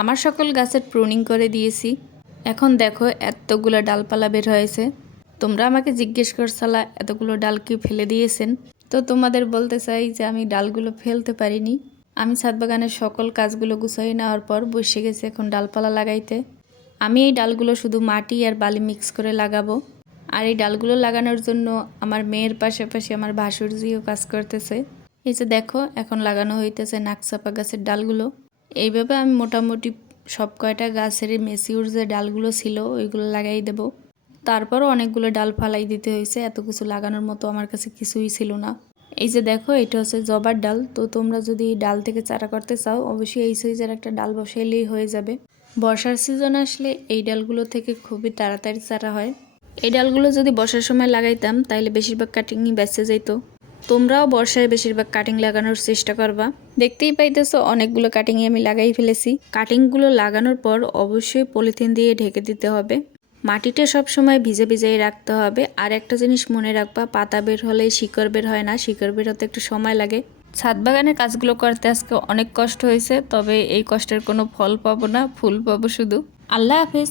আমার সকল গাছের প্রুনিং করে দিয়েছি। এখন দেখো এতগুলো ডালপালা বের হয়েছে। তোমরা আমাকে জিজ্ঞেস করছালা, এতগুলো ডাল কি ফেলে দিয়েছেন? তো তোমাদের বলতে চাই যে আমি ডালগুলো ফেলতে পারিনি। আমি ছাদ বাগানের সকল কাজগুলো গুছাই নেওয়ার পর বসে গেছি এখন ডালপালা লাগাইতে। আমি এই ডালগুলো শুধু মাটি আর বালি মিক্স করে লাগাবো। আর এই ডালগুলো লাগানোর জন্য আমার মেয়ের পাশাপাশি আমার ভাসুরজিও কাজ করতেছে। এই যে দেখো, এখন লাগানো হইতেছে নাকচাপা গাছের ডালগুলো। এইভাবে আমি মোটামুটি সব কয়টা গাছের মেসিউর যে ডালগুলো ছিল, ওইগুলো লাগাই দেব। তারপরও অনেকগুলো ডাল ফালাই দিতে হয়েছে, এত কিছু লাগানোর মতো আমার কাছে কিছুই ছিল না। এই যে দেখো, এটা হচ্ছে জবার ডাল। তো তোমরা যদি ডাল থেকে চারা করতে চাও, অবশ্যই এই সাইজের একটা ডাল বসাইলেই হয়ে যাবে। বর্ষার সিজন আসলে এই ডালগুলো থেকে খুবই তাড়াতাড়ি চারা হয়। এই ডালগুলো যদি বর্ষার সময় লাগাইতাম তাহলে বেশিরভাগ কাটিংই বেঁচে যেত তোমরাও বর্ষায় বেশিরভাগ কাটিং লাগানোর চেষ্টা করবা। দেখতেই পাইতেছো অনেকগুলো কাটিংই আমি লাগাই ফেলেছি। কাটিংগুলো লাগানোর পর অবশ্যই পলিথিন দিয়ে ঢেকে দিতে হবে। মাটিটা সব সময় ভিজে ভিজাই রাখতে হবে। আর একটা জিনিস মনে রাখবা, পাতা বের হলে শিকড় বের হয় না, শিকড় বের হতে একটু সময় লাগে। ছাদ বাগানের কাজগুলো করতে আজকে অনেক কষ্ট হয়েছে, তবে এই কষ্টের কোনো ফল পাবো না, ফুল পাবো শুধু। আল্লাহ হাফিজ।